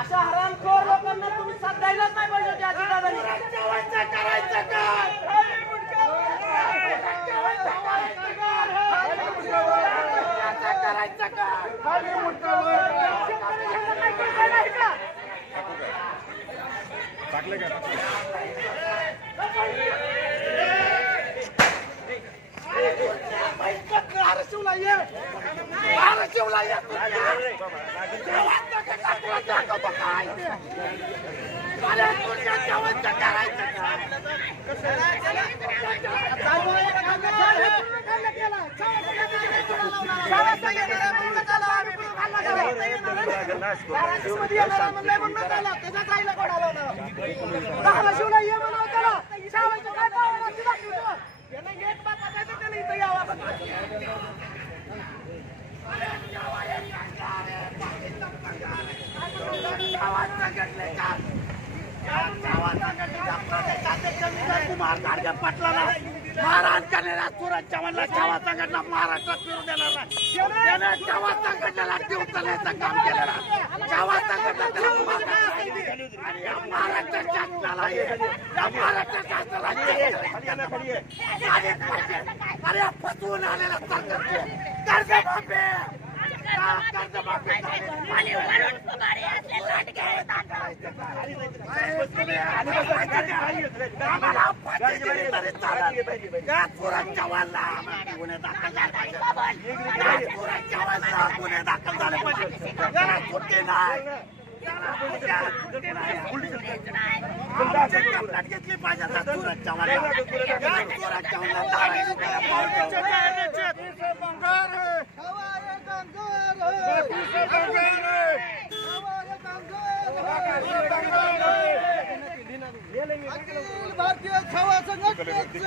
अशा हरामखोर लोकांना तुम्ही साथ द्यायलाच नाही पाहिजे होती अजितदादांनी. करायचं काय? मारहाण करणाऱ्या सुरज चव्हाणला चव्हाण संघटना महाराष्ट्रात फिरू देणार नाही. त्याने चव्हाण संघटनेला देवतल्याचं काम केलेलं आहे. चव्हाण संघटना आणि या महाराष्ट्र शासनाला अरे फसवून आलेला कर्जमाफी सुरज चव्हाणला गुन्हे दाखल झाले पाहिजे. सुट्टी नाही घेतली पाहिजे. सुरज चव्हाणला भारतीय छावा संघटनेचे